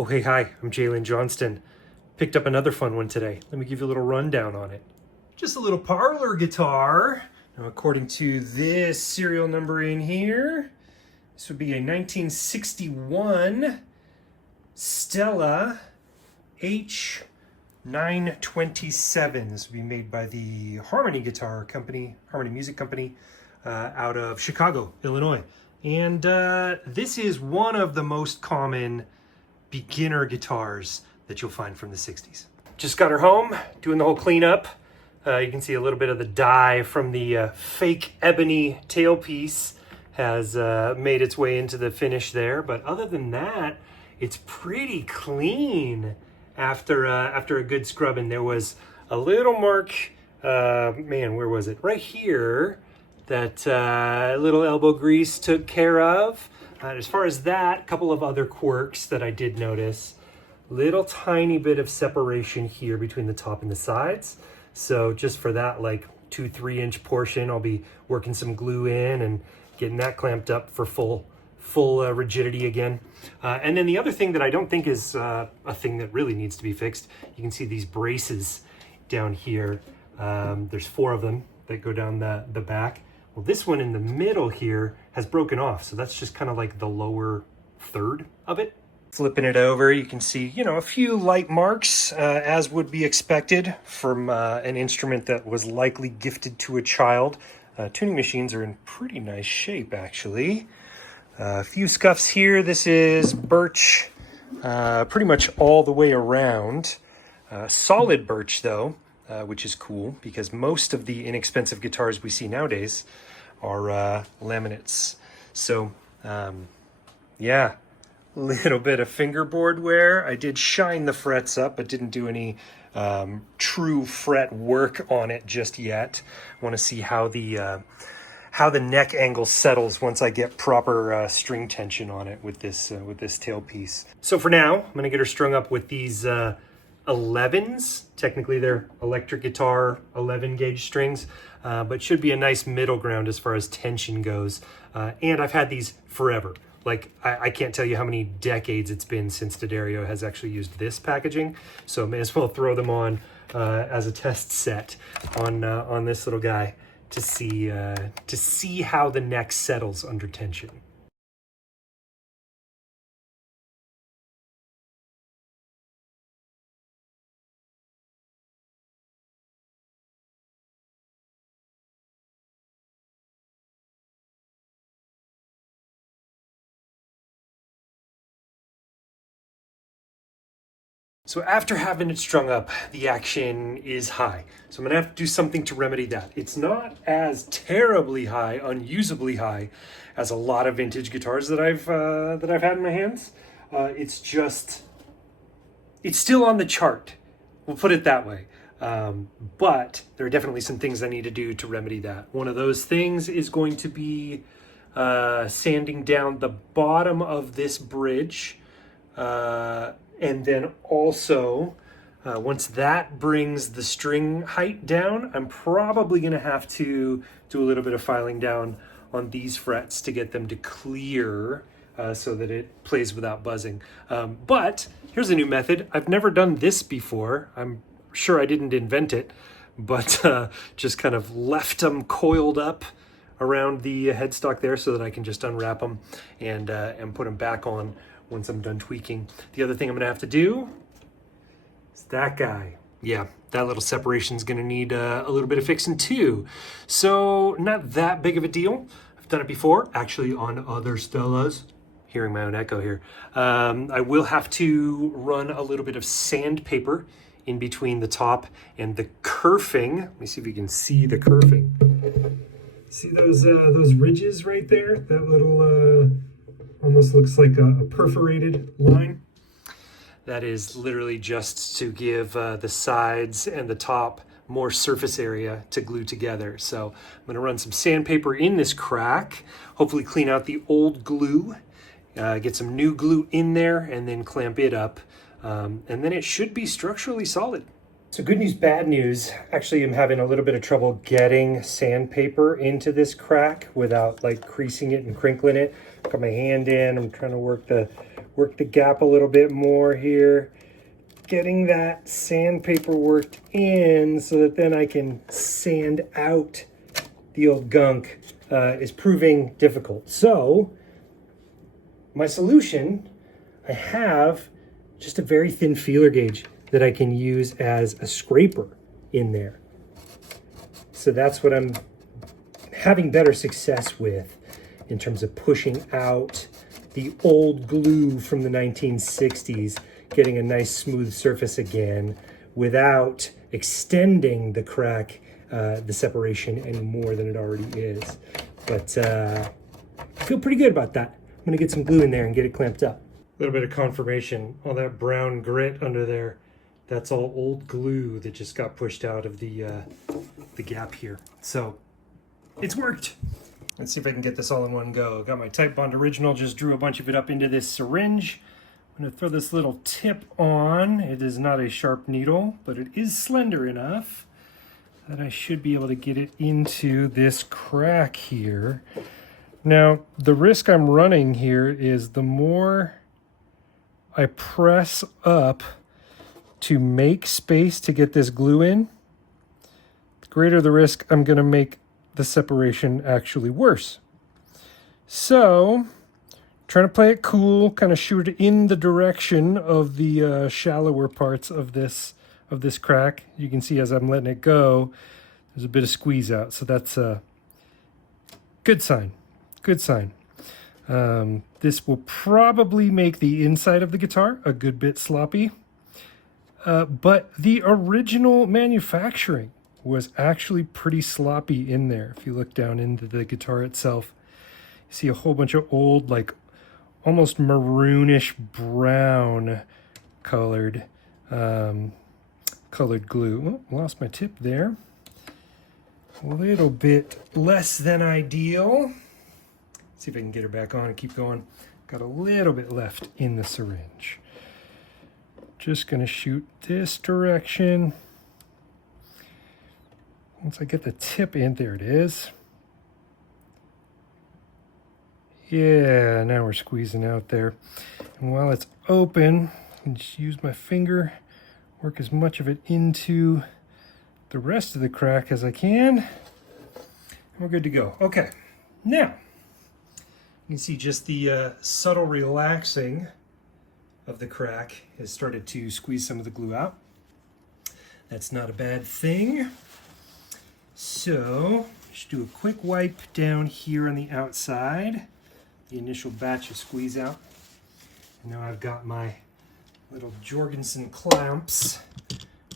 Oh, hey, hi, I'm Jalen Johnston. Picked up another fun one today. Let me give you a little rundown on it. Just a little parlor guitar. Now, according to this serial number in here, this would be a 1961 Stella H927. This would be made by the Harmony Music Company, out of Chicago, Illinois. And this is one of the most common beginner guitars that you'll find from the 60s. Just got her home, doing the whole cleanup. You can see a little bit of the dye from the fake ebony tailpiece has made its way into the finish there. But other than that, it's pretty clean after a good scrubbing. There was a little mark, where was it? Right here, that little elbow grease took care of. As far as that, a couple of other quirks that I did notice. Little tiny bit of separation here between the top and the sides. So just for that, like 2-3 inch portion, I'll be working some glue in and getting that clamped up for full rigidity again. And then the other thing that I don't think is a thing that really needs to be fixed, you can see these braces down here. There's 4 of them that go down the back. Well, this one in the middle here has broken off, so that's just kind of like the lower third of it. Flipping it over, you can see, a few light marks, as would be expected from an instrument that was likely gifted to a child. Tuning machines are in pretty nice shape, actually. A few scuffs here. This is birch pretty much all the way around. Solid birch, though. Which is cool because most of the inexpensive guitars we see nowadays are laminates. So, yeah, a little bit of fingerboard wear. I did shine the frets up, but didn't do any true fret work on it just yet. I want to see how the neck angle settles once I get proper string tension on it with this tailpiece. So for now, I'm going to get her strung up with these 11s. Technically they're electric guitar 11 gauge strings, but should be a nice middle ground as far as tension goes. And I've had these forever. Like I can't tell you how many decades it's been since D'Addario has actually used this packaging, so I may as well throw them on as a test set on this little guy to see how the neck settles under tension. So after having it strung up, the action is high. So I'm gonna have to do something to remedy that. It's not as terribly high, unusably high, as a lot of vintage guitars that I've had in my hands. It's still on the chart. We'll put it that way. But there are definitely some things I need to do to remedy that. One of those things is going to be sanding down the bottom of this bridge. And then also, once that brings the string height down, I'm probably going to have to do a little bit of filing down on these frets to get them to clear so that it plays without buzzing. But here's a new method. I've never done this before. I'm sure I didn't invent it, but just kind of left them coiled up around the headstock there so that I can just unwrap them and put them back on once I'm done tweaking. The other thing I'm gonna have to do is that guy. Yeah, that little separation is gonna need a little bit of fixing too. So not that big of a deal. I've done it before, actually on other Stellas. Hearing my own echo here. I will have to run a little bit of sandpaper in between the top and the kerfing. Let me see if you can see the kerfing. See those ridges right there? That little almost looks like a perforated line. That is literally just to give the sides and the top more surface area to glue together. So I'm gonna run some sandpaper in this crack, hopefully clean out the old glue, get some new glue in there, and then clamp it up. And then it should be structurally solid. So good news, bad news. Actually, I'm having a little bit of trouble getting sandpaper into this crack without like creasing it and crinkling it. Got my hand in. I'm trying to work the gap a little bit more here. Getting that sandpaper worked in so that then I can sand out the old gunk is proving difficult. So my solution, I have just a very thin feeler gauge that I can use as a scraper in there. So that's what I'm having better success with in terms of pushing out the old glue from the 1960s, getting a nice smooth surface again without extending the crack, the separation any more than it already is. But I feel pretty good about that. I'm gonna get some glue in there and get it clamped up. A little bit of confirmation, all that brown grit under there, that's all old glue that just got pushed out of the gap here. So it's worked. Let's see if I can get this all in one go. Got my Type Bond Original, just drew a bunch of it up into this syringe. I'm gonna throw this little tip on. It is not a sharp needle, but it is slender enough that I should be able to get it into this crack here. Now, the risk I'm running here is the more I press up to make space to get this glue in, the greater the risk I'm gonna make the separation actually worse. So, trying to play it cool, kind of shoot it in the direction of the shallower parts of this crack. You can see as I'm letting it go, there's a bit of squeeze out. So that's a good sign. Good sign. This will probably make the inside of the guitar a good bit sloppy. But the original manufacturing was actually pretty sloppy in there. If you look down into the guitar itself, you see a whole bunch of old, like almost maroonish brown colored glue. Oh, lost my tip there. A little bit less than ideal. See if I can get her back on and keep going. Got a little bit left in the syringe. Just gonna shoot this direction. Once I get the tip in, there it is. Yeah, now we're squeezing out there. And while it's open, I can just use my finger, work as much of it into the rest of the crack as I can. And we're good to go. Okay, now, you can see just the subtle relaxing of the crack has started to squeeze some of the glue out. That's not a bad thing. So, just do a quick wipe down here on the outside. The initial batch of squeeze out. And now I've got my little Jorgensen clamps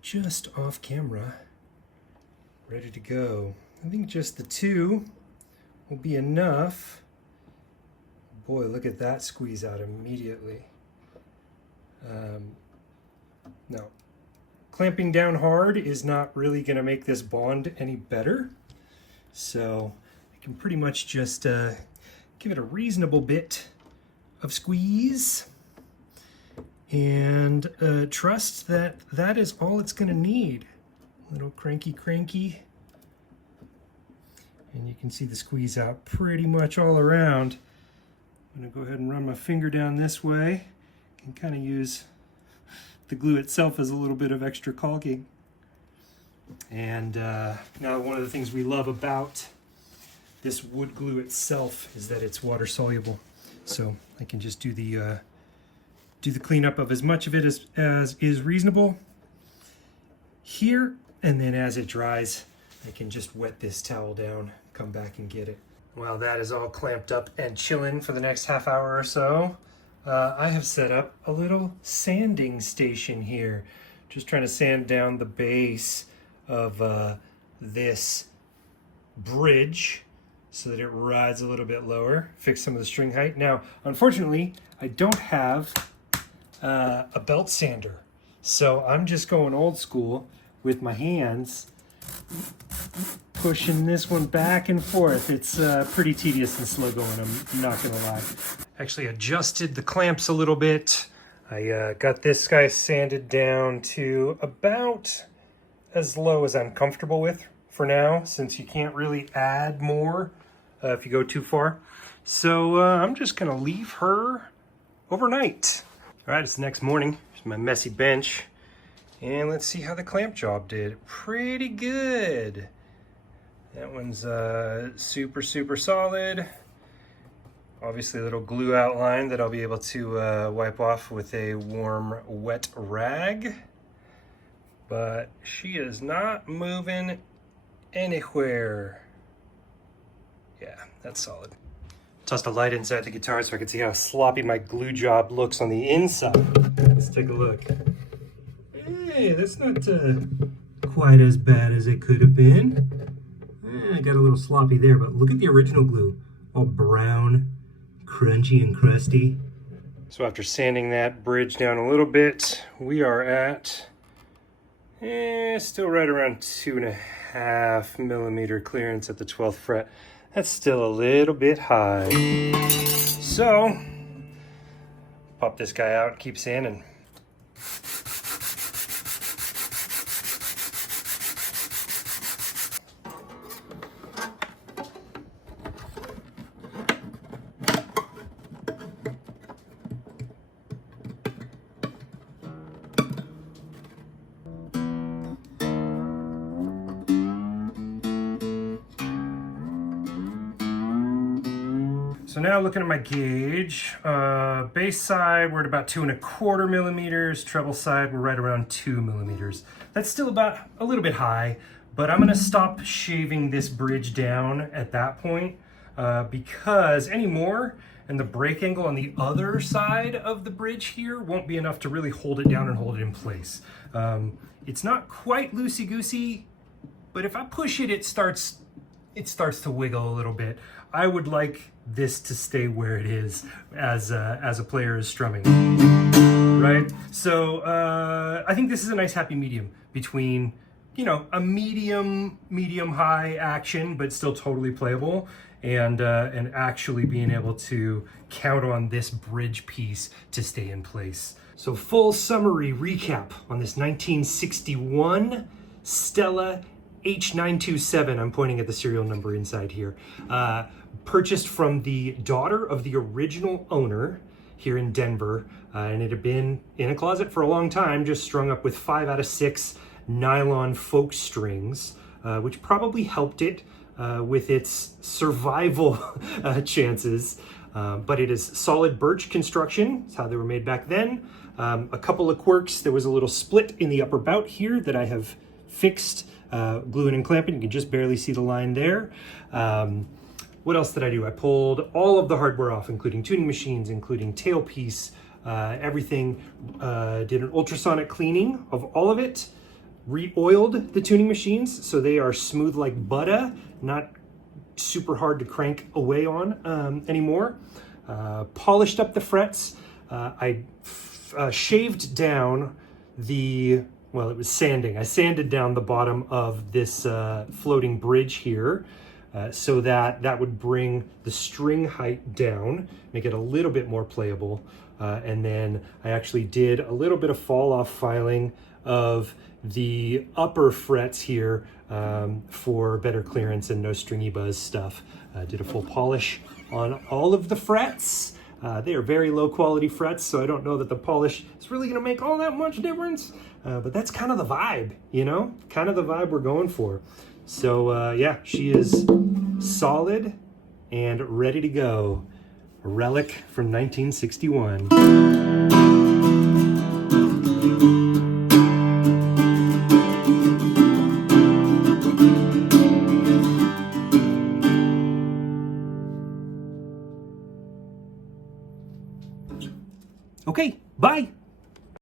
just off camera, ready to go. I think just the two will be enough. Boy, look at that squeeze out immediately. Now, clamping down hard is not really going to make this bond any better. So I can pretty much just give it a reasonable bit of squeeze and trust that that is all it's going to need. A little cranky. And you can see the squeeze out pretty much all around. I'm going to go ahead and run my finger down this way. Can kind of use the glue itself as a little bit of extra caulking. And now one of the things we love about this wood glue itself is that it's water soluble. So I can just do the cleanup of as much of it as is reasonable here, and then as it dries, I can just wet this towel down, come back and get it. While that is all clamped up and chilling for the next half hour or so, I have set up a little sanding station here. Just trying to sand down the base of this bridge so that it rides a little bit lower, fix some of the string height. Now, unfortunately, I don't have a belt sander, so I'm just going old school with my hands, pushing this one back and forth. It's pretty tedious and slow going, I'm not gonna lie. Actually adjusted the clamps a little bit. I got this guy sanded down to about as low as I'm comfortable with for now, since you can't really add more if you go too far. So I'm just gonna leave her overnight. All right, it's the next morning. Here's my messy bench. And let's see how the clamp job did. Pretty good. That one's super, super solid. Obviously a little glue outline that I'll be able to wipe off with a warm, wet rag. But she is not moving anywhere. Yeah, that's solid. Tossed a light inside the guitar so I can see how sloppy my glue job looks on the inside. Let's take a look. Hey, that's not quite as bad as it could have been. I got a little sloppy there, but look at the original glue. All brown, crunchy and crusty. So after sanding that bridge down a little bit, we are at still right around 2.5 millimeter clearance at the 12th fret. That's still a little bit high. So, pop this guy out and keep sanding. So now looking at my gauge, bass side we're at about 2.25 millimeters, treble side we're right around 2 millimeters. That's still about a little bit high, but I'm gonna stop shaving this bridge down at that point because any more and the break angle on the other side of the bridge here won't be enough to really hold it down and hold it in place. It's not quite loosey-goosey, but if I push it, it starts to wiggle a little bit. I would like this to stay where it is as a player is strumming, right? So I think this is a nice happy medium between, you know, a medium high action, but still totally playable, and actually being able to count on this bridge piece to stay in place. So full summary recap on this 1961 Stella H927, I'm pointing at the serial number inside here, purchased from the daughter of the original owner here in Denver, and it had been in a closet for a long time, just strung up with 5 out of 6 nylon folk strings, which probably helped it with its survival chances. But it is solid birch construction. That's how they were made back then. A couple of quirks. There was a little split in the upper bout here that I have fixed, gluing and clamping. You can just barely see the line there. What else did I do? I pulled all of the hardware off, including tuning machines, including tailpiece, everything. Did an ultrasonic cleaning of all of it. Re-oiled the tuning machines so they are smooth like butter, not super hard to crank away on anymore. Polished up the frets. I shaved down well, it was sanding. I sanded down the bottom of this floating bridge here so that would bring the string height down, make it a little bit more playable. And then I actually did a little bit of fall off filing of the upper frets here for better clearance and no stringy buzz stuff. Did a full polish on all of the frets. They are very low quality frets, so I don't know that the polish is really gonna make all that much difference, but that's kind of the vibe, you know? Kind of the vibe we're going for. So yeah, she is solid and ready to go. A relic from 1961. Okay, bye.